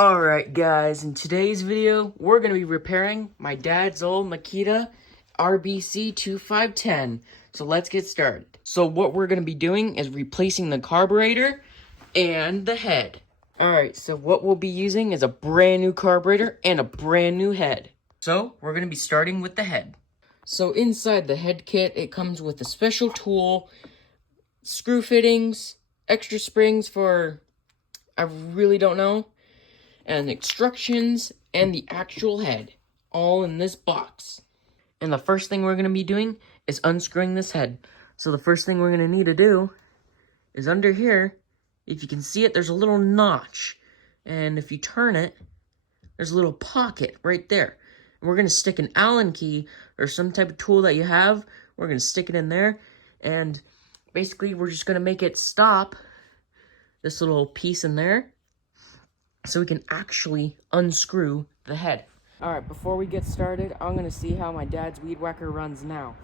Alright guys, in today's video, we're going to be repairing my dad's old Mikita rbc2510. So let's get started. So what we're going to be doing is replacing the carburetor and the head. Alright, so what we'll be using is a brand new carburetor and a brand new head. So we're going to be starting with the head. So inside the head kit, it comes with a special tool, screw fittings, extra springs for, I really don't know, and instructions, and the actual head, all in this box. And the first thing we're going to be doing is unscrewing this head. So the first thing we're going to need to do is under here, if you can see it, there's a little notch. And if you turn it, there's a little pocket right there. And we're going to stick an Allen key or some type of tool that you have. We're going to stick it in there. And basically, we're just going to make it stop this little piece in there, so we can actually unscrew the head. Alright, before we get started, I'm going to see how my dad's weed whacker runs now.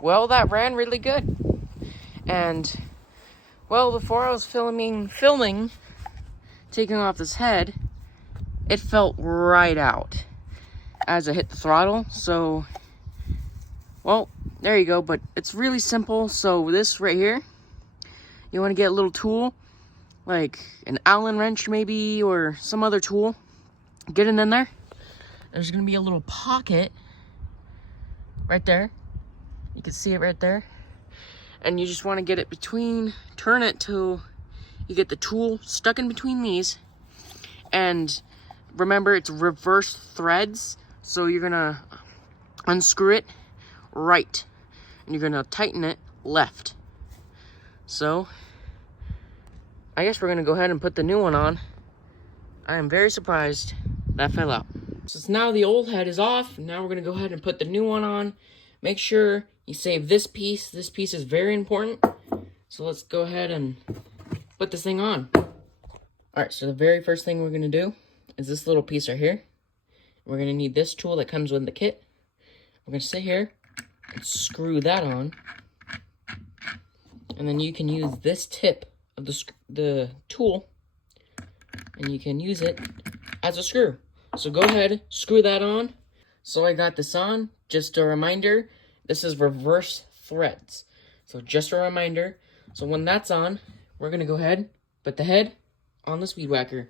Well, that ran really good. And, well, before I was filming, taking off this head, it felt right out as I hit the throttle. So, well, there you go. But it's really simple. So this right here, you want to get a little tool, like an Allen wrench maybe, or some other tool. Get it in there. There's going to be a little pocket right there. You can see it right there. And you just want to get it between, turn it till you get the tool stuck in between these. And remember, it's reverse threads. So you're going to unscrew it right. And you're going to tighten it left. So, I guess we're going to go ahead and put the new one on. I am very surprised that fell out. Since now the old head is off, now we're going to go ahead and put the new one on. Make sure you save this piece. This piece is very important. So let's go ahead and put this thing on. Alright, so the very first thing we're going to do is this little piece right here. We're going to need this tool that comes with the kit. We're going to sit here and screw that on. And then you can use this tip of the tool, and you can use it as a screw. So go ahead, screw that on. So I got this on. Just a reminder, this is reverse threads. So just a reminder. So when that's on, we're going to go ahead, put the head on this weed whacker.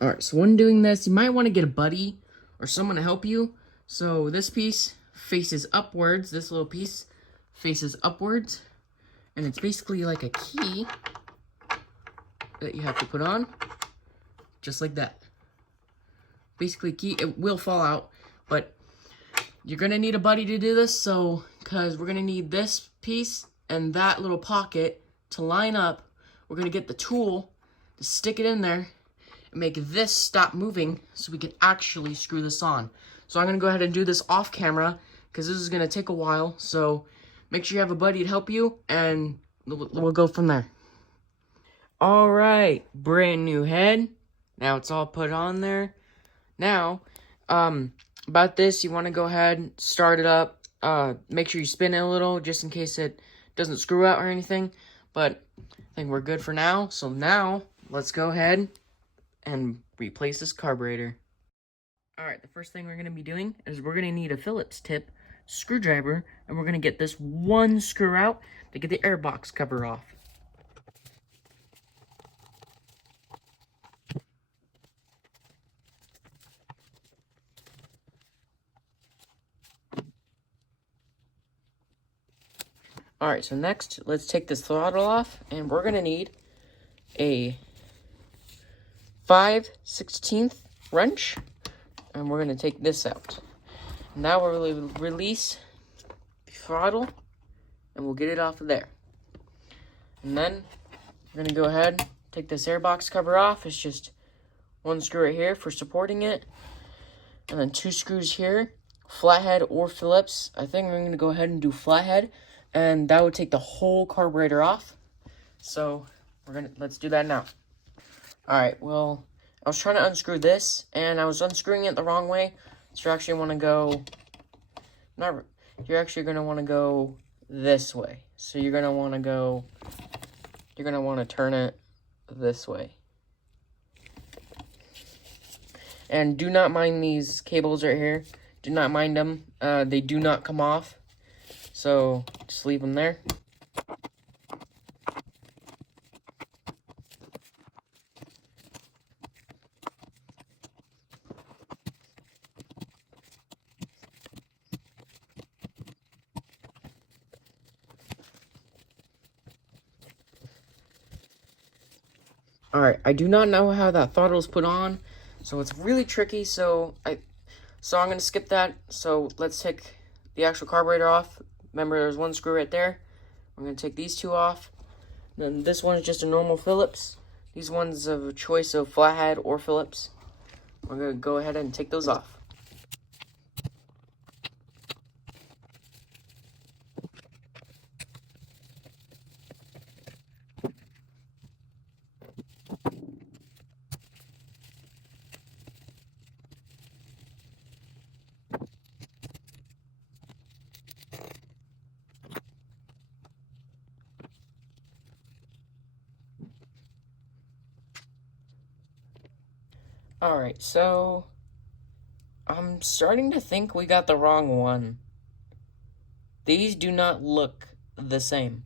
Alright, so when doing this, you might want to get a buddy or someone to help you. So this piece faces upwards. This little piece faces upwards. And it's basically like a key that you have to put on. Just like that. Basically key, it will fall out, but you're going to need a buddy to do this, so, because we're going to need this piece and that little pocket to line up. We're going to get the tool to stick it in there and make this stop moving so we can actually screw this on. So I'm going to go ahead and do this off camera because this is going to take a while. So make sure you have a buddy to help you, and we'll go from there. Alright, brand new head. Now it's all put on there. Now, about this, you want to go ahead and start it up. Make sure you spin it a little just in case it doesn't screw out or anything. But I think we're good for now. So now, let's go ahead and replace this carburetor. Alright, the first thing we're going to be doing is we're going to need a Phillips tip screwdriver, and we're going to get this one screw out to get the airbox cover off. Alright, so next, let's take this throttle off, and we're going to need a 5/16 wrench, and we're going to take this out. Now we'll release the throttle, and we'll get it off of there. And then, we're going to go ahead, take this airbox cover off. It's just one screw right here for supporting it, and then 2 screws here, flathead or Phillips. I think I'm going to go ahead and do flathead, and that would take the whole carburetor off. So let's do that now. Alright, well, I was trying to unscrew this, and I was unscrewing it the wrong way. So you're actually want to go, you're actually going to want to go this way. So you're going to want to turn it this way. And do not mind these cables right here. Do not mind them. They do not come off. So just leave them there. Alright, I do not know how that throttle is put on, so it's really tricky, so I'm going to skip that. So let's take the actual carburetor off. Remember, there's one screw right there. I'm going to take these 2 off. Then this one is just a normal Phillips. These ones have a choice of flathead or Phillips. We're going to go ahead and take those off. Alright, so I'm starting to think we got the wrong one. These do not look the same.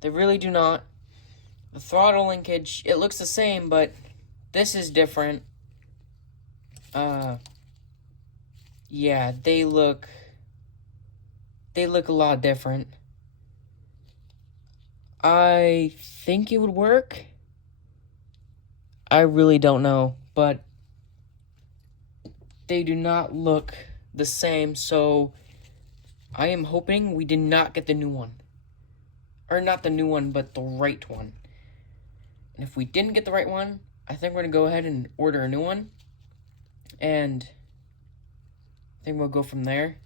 They really do not. The throttle linkage, it looks the same, but this is different. Yeah, they look a lot different. I think it would work. I really don't know, but they do not look the same, so I am hoping we did not get the new one. Or not the new one, but the right one. And if we didn't get the right one, I think we're going to go ahead and order a new one. And I think we'll go from there.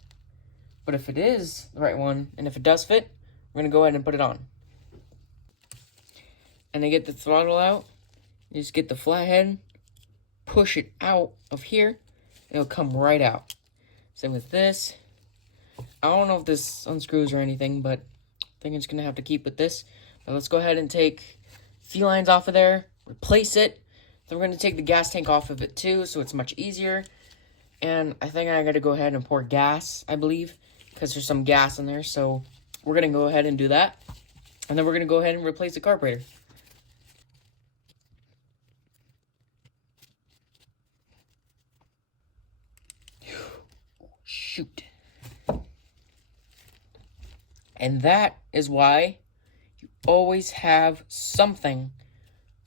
But if it is the right one, and if it does fit, we're going to go ahead and put it on. And I get the throttle out. You just get the flathead, push it out of here, it'll come right out. Same with this. I don't know if this unscrews or anything, but I think I'm just going to have to keep with this. But let's go ahead and take fuel lines off of there, replace it. Then we're going to take the gas tank off of it too, so it's much easier. And I think I got to go ahead and pour gas, I believe, because there's some gas in there. So we're going to go ahead and do that. And then we're going to go ahead and replace the carburetor. Shoot. And that is why you always have something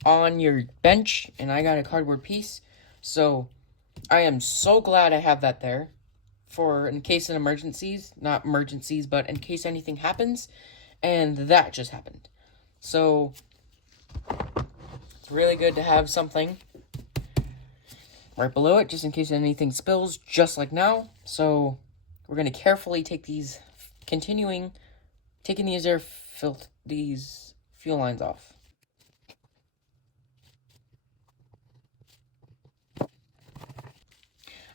on your bench, and I got a cardboard piece, so I am so glad I have that there for in case of emergencies, not emergencies, but in case anything happens, and that just happened. So it's really good to have something right below it, just in case anything spills, just like now. So we're going to carefully take these, taking these fuel lines off.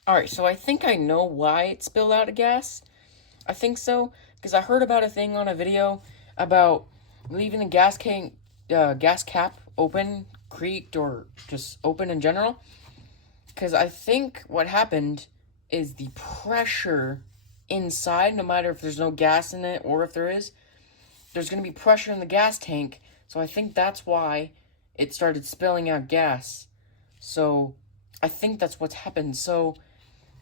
Alright, so I think I know why it spilled out of gas. I think so, because I heard about a thing on a video about leaving the gas cap open, creaked, or just open in general. Because I think what happened is the pressure inside, no matter if there's no gas in it or if there is, there's going to be pressure in the gas tank. So I think that's why it started spilling out gas. So I think that's what's happened. So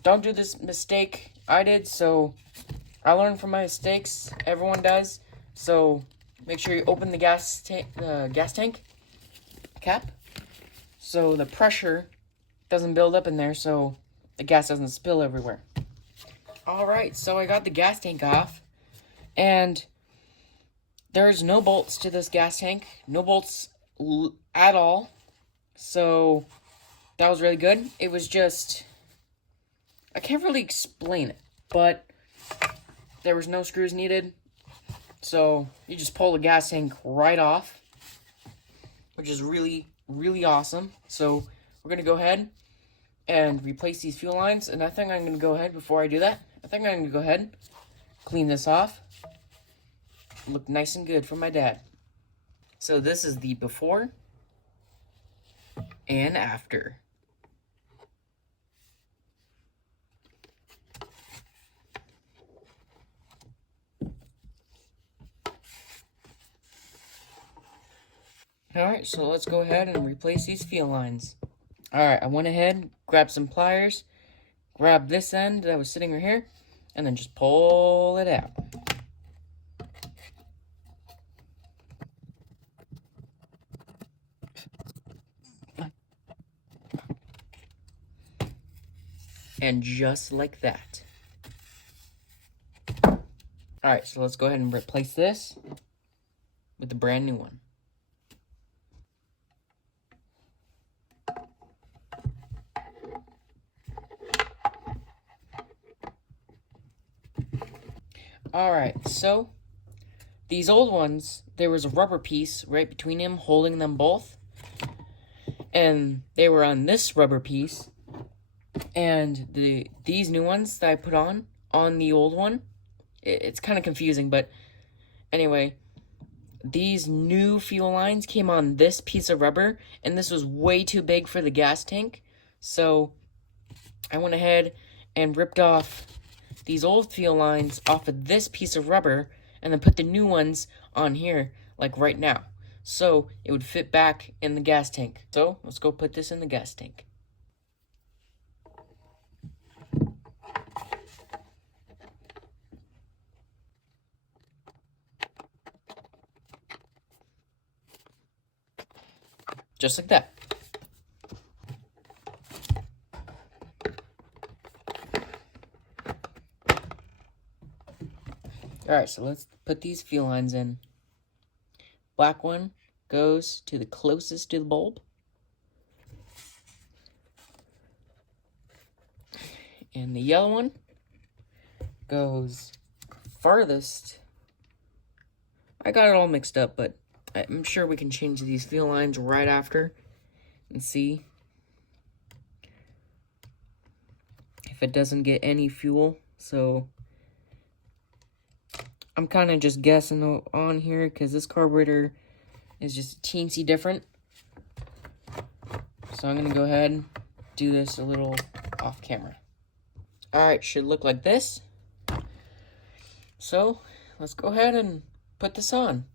don't do this mistake I did. So I learned from my mistakes. Everyone does. So make sure you open the gas tank cap so the pressure doesn't build up in there, so the gas doesn't spill everywhere. Alright, so I got the gas tank off, and there's no bolts to this gas tank. No bolts at all. So that was really good. It was just, I can't really explain it, but there was no screws needed. So you just pull the gas tank right off, which is really, really awesome. So we're going to go ahead and replace these fuel lines. And I think I'm going to go ahead, before I do that, I think I'm going to go ahead, clean this off. Look nice and good for my dad. So this is the before and after. Alright, so let's go ahead and replace these fuel lines. Alright, I went ahead, grabbed some pliers, grabbed this end that was sitting right here, and then just pull it out. And just like that. Alright, so let's go ahead and replace this with the brand new one. Alright, so these old ones, there was a rubber piece right between them holding them both. And they were on this rubber piece. And these new ones that I put on the old one, it's kind of confusing, but anyway, these new fuel lines came on this piece of rubber, and this was way too big for the gas tank. So I went ahead and ripped off these old fuel lines off of this piece of rubber and then put the new ones on here, like right now, so it would fit back in the gas tank. So let's go put this in the gas tank. Just like that. Alright, so let's put these fuel lines in. Black one goes to the closest to the bulb. And the yellow one goes farthest. I got it all mixed up, but I'm sure we can change these fuel lines right after and see if it doesn't get any fuel. So I'm kind of just guessing on here because this carburetor is just teensy different. So I'm going to go ahead and do this a little off camera. Alright, should look like this. So let's go ahead and put this on.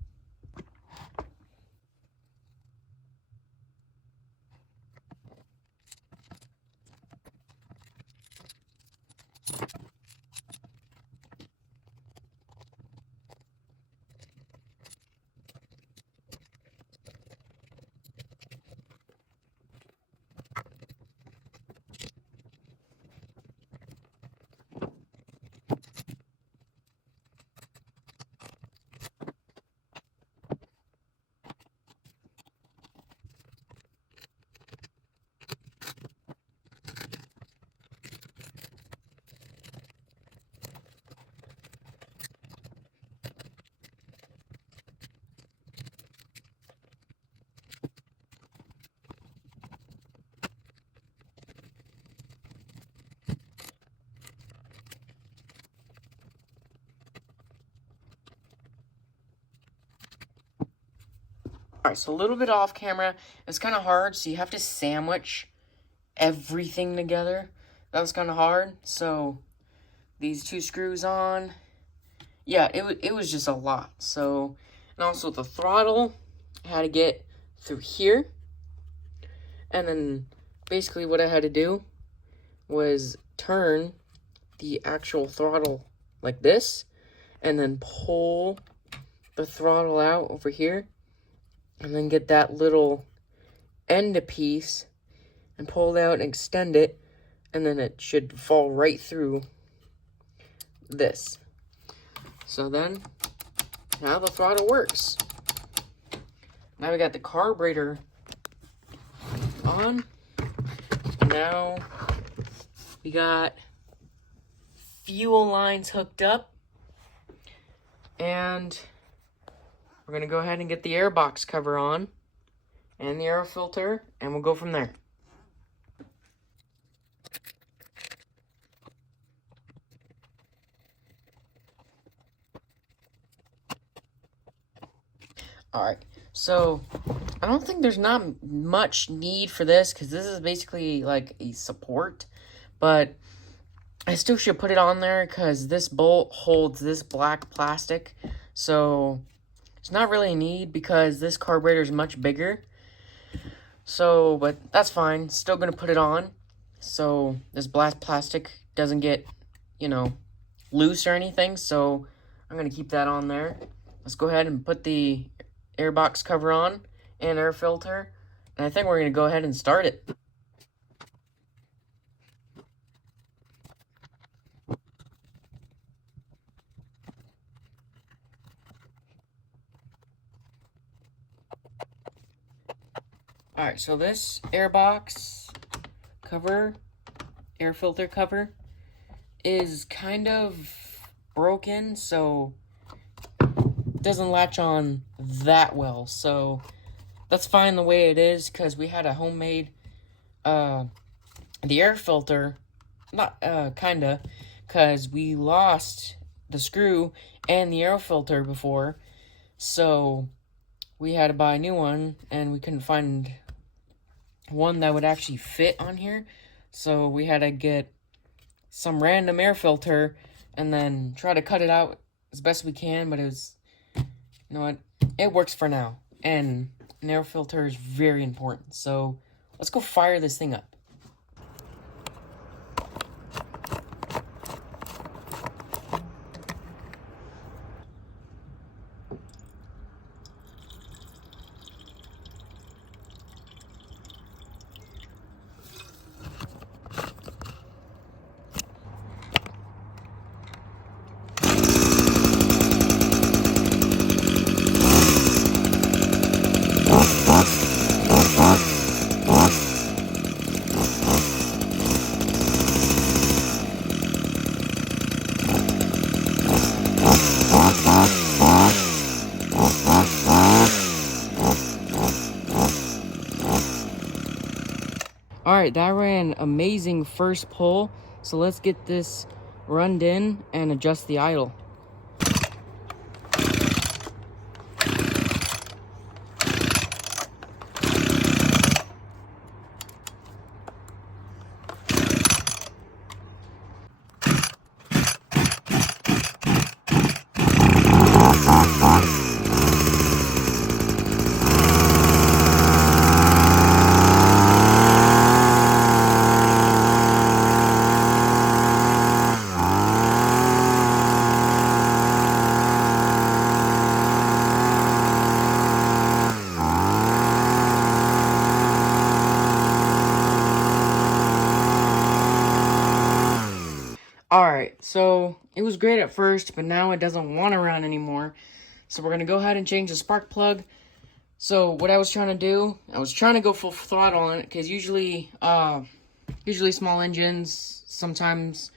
Alright, so a little bit off camera. It's kind of hard, so you have to sandwich everything together. That was kind of hard, so these 2 screws on. Yeah, it was just a lot. So, and also the throttle, I had to get through here. And then basically what I had to do was turn the actual throttle like this, and then pull the throttle out over here, and then get that little end piece and pull it out and extend it, and then it should fall right through this. So then, now the throttle works. Now we got the carburetor on, and now we got fuel lines hooked up, and we're gonna go ahead and get the air box cover on and the air filter, and we'll go from there. Alright, so I don't think there's not much need for this, because this is basically like a support, but I still should put it on there because this bolt holds this black plastic, so it's not really a need because this carburetor is much bigger. So, but that's fine. Still gonna put it on so this black plastic doesn't get, you know, loose or anything. So I'm gonna keep that on there. Let's go ahead and put the air box cover on and air filter, and I think we're gonna go ahead and start it. Alright, so this air box cover, air filter cover, is kind of broken, so it doesn't latch on that well. So that's fine the way it is, because we had a homemade, the air filter, not, kinda, because we lost the screw and the air filter before, so we had to buy a new one, and we couldn't find one that would actually fit on here, so we had to get some random air filter and then try to cut it out as best we can, but it was, you know what, it works for now, and an air filter is very important. So let's go fire this thing up. Alright, that ran amazing first pull, so let's get this runned in and adjust the idle. Alright, so it was great at first, but now it doesn't want to run anymore. So we're going to go ahead and change the spark plug. So what I was trying to do, I was trying to go full throttle on it, because usually small engines, sometimes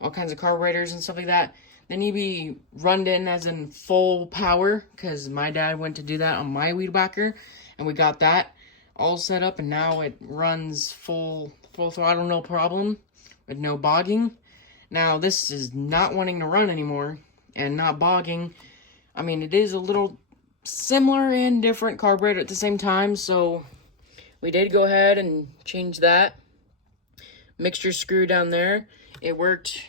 all kinds of carburetors and stuff like that, they need to be run in as in full power, because my dad went to do that on my weed whacker, and we got that all set up, and now it runs full throttle, no problem, with no bogging. Now, this is not wanting to run anymore, and not bogging. I mean, it is a little similar and different carburetor at the same time, so we did go ahead and change that. Mixture screw down there. It worked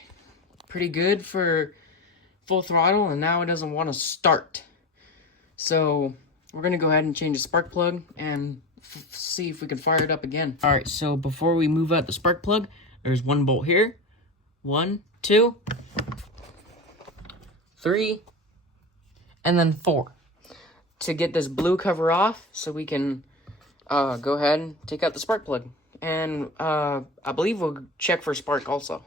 pretty good for full throttle, and now it doesn't want to start. So we're going to go ahead and change the spark plug and see if we can fire it up again. All right, so before we move out the spark plug, there's one bolt here. 1, 2, 3, and then 4. To get this blue cover off so we can go ahead and take out the spark plug. And I believe we'll check for spark also.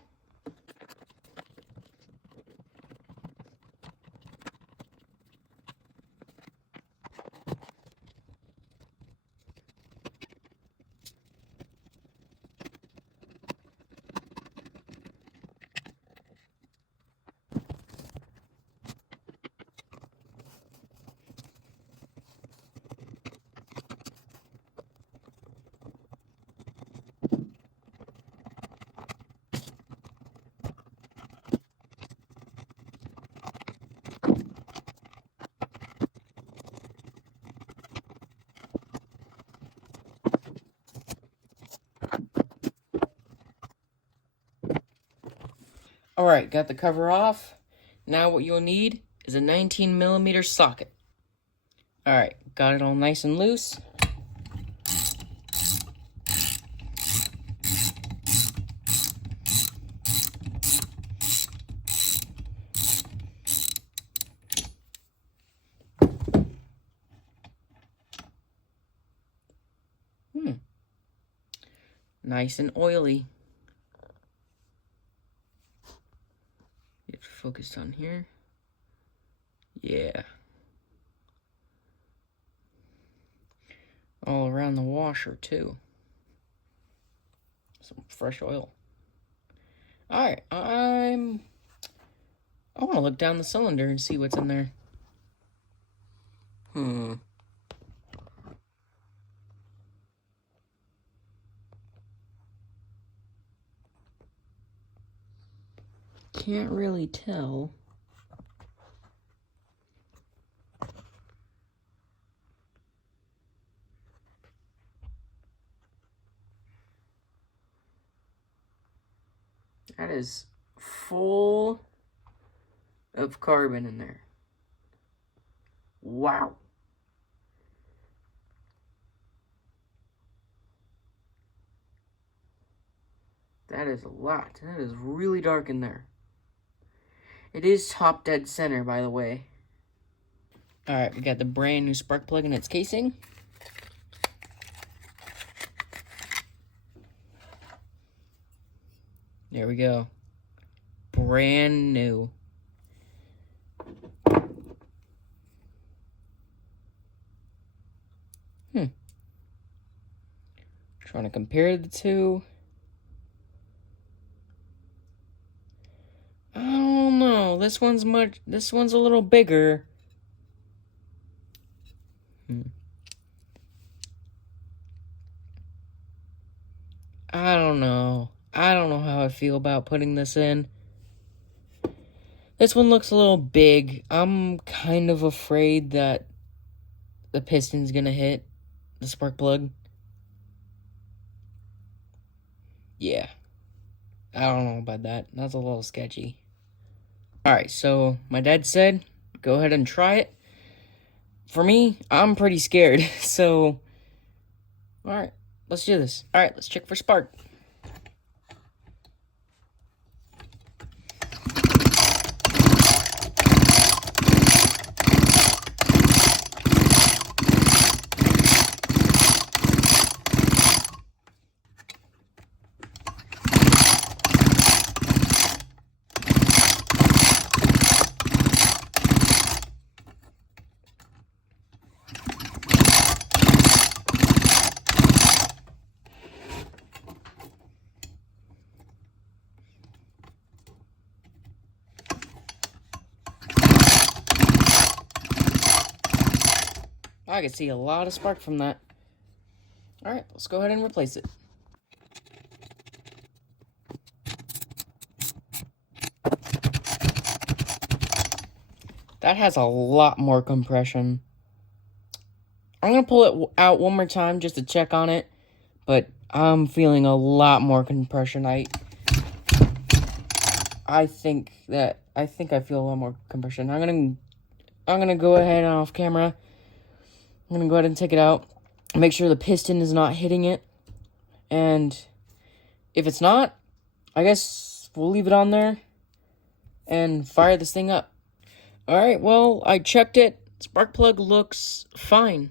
Alright, got the cover off. Now what you'll need is a 19mm socket. Alright, got it all nice and loose. Nice and oily. Get focused on here. Yeah. All around the washer too. Some fresh oil. Alright, I want to look down the cylinder and see what's in there. Can't really tell. That is full of carbon in there. Wow. That is a lot. That is really dark in there. It is top dead center, by the way. Alright, we got the brand new spark plug in its casing. There we go. Brand new. Trying to compare the two. I don't know. This one's a little bigger. I don't know. I don't know how I feel about putting this in. This one looks a little big. I'm kind of afraid that the piston's gonna hit the spark plug. Yeah. I don't know about that. That's a little sketchy. Alright, so my dad said, go ahead and try it. For me, I'm pretty scared. So, alright, let's do this. Alright, let's check for spark. I can see a lot of spark from that. Alright, let's go ahead and replace it. That has a lot more compression. I'm going to pull it out one more time just to check on it. But I'm feeling a lot more compression. I I think I feel a lot more compression. I'm gonna go ahead and off camera. I'm gonna go ahead and take it out. Make sure the piston is not hitting it. And if it's not, I guess we'll leave it on there and fire this thing up. Alright, well, I checked it. Spark plug looks fine.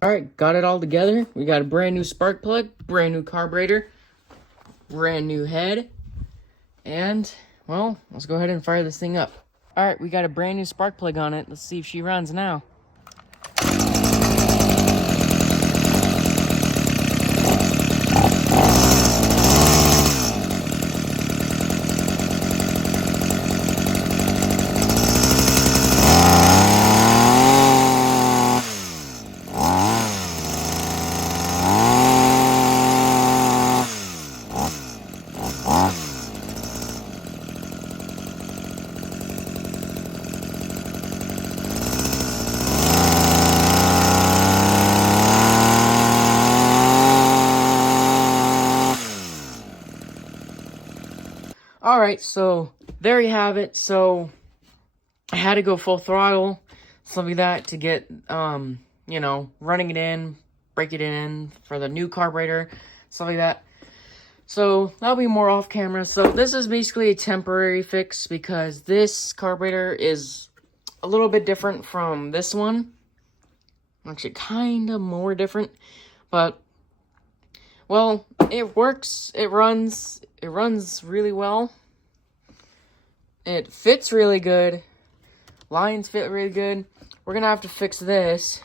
Alright, got it all together. We got a brand new spark plug, brand new carburetor, brand new head, and, well, let's go ahead and fire this thing up. Alright, we got a brand new spark plug on it. Let's see if she runs now. Alright, so there you have it. So I had to go full throttle, something like that, to get, you know, running it in, break it in for the new carburetor, stuff like that. So that'll be more off camera. So this is basically a temporary fix because this carburetor is a little bit different from this one. Actually, kind of more different, but, well, it works, it runs really well. It fits really good. Lines fit really good. We're gonna have to fix this.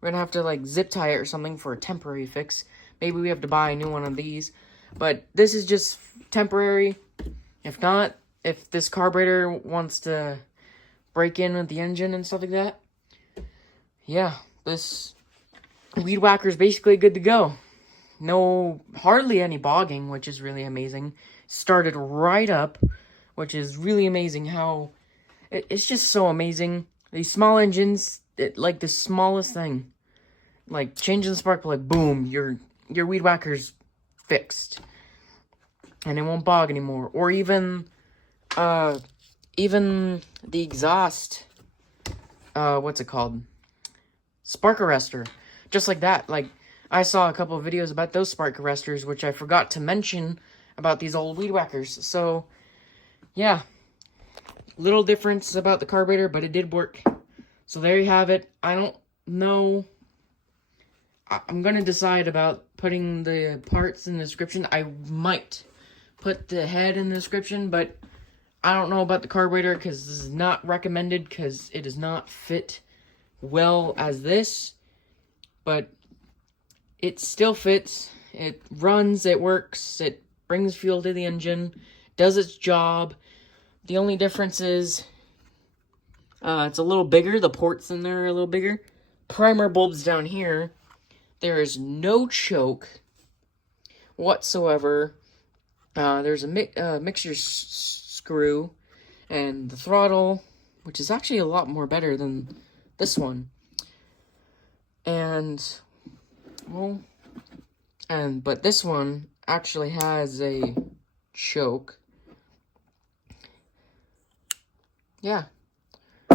We're gonna have to, like, zip tie it or something for a temporary fix. Maybe we have to buy a new one of these. But this is just temporary. If not, if this carburetor wants to break in with the engine and stuff like that, yeah, this weed whacker is basically good to go. No, hardly any bogging, which is really amazing. Started right up, which is really amazing how... It's just so amazing. These small engines, like the smallest thing. Like, changing the spark plug, boom, your weed whacker's fixed. And it won't bog anymore. Or even the exhaust, what's it called? Spark arrestor. Just like that. Like, I saw a couple of videos about those spark arrestors, which I forgot to mention about these old weed whackers. So, yeah. Little difference about the carburetor, but it did work. So there you have it. I don't know. I'm going to decide about putting the parts in the description. I might put the head in the description, but I don't know about the carburetor because this is not recommended because it does not fit well as this. But it still fits. It runs, it works, it brings fuel to the engine, does its job. The only difference is it's a little bigger. The ports in there are a little bigger. Primer bulbs down here. There is no choke whatsoever. There's a mixture screw and the throttle, which is actually a lot more better than this one. But this one actually has a choke. Yeah.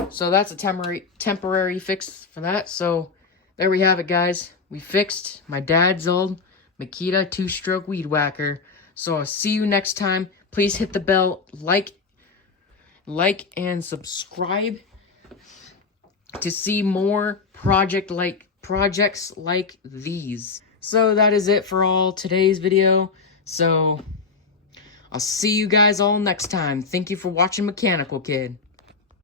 So that's a temporary fix for that. So there we have it, guys. We fixed my dad's old Mikita 2-stroke weed whacker. So I'll see you next time. Please hit the bell, like and subscribe to see more projects like these. So that is it for all today's video. So I'll see you guys all next time. Thank you for watching Mechanical Kid.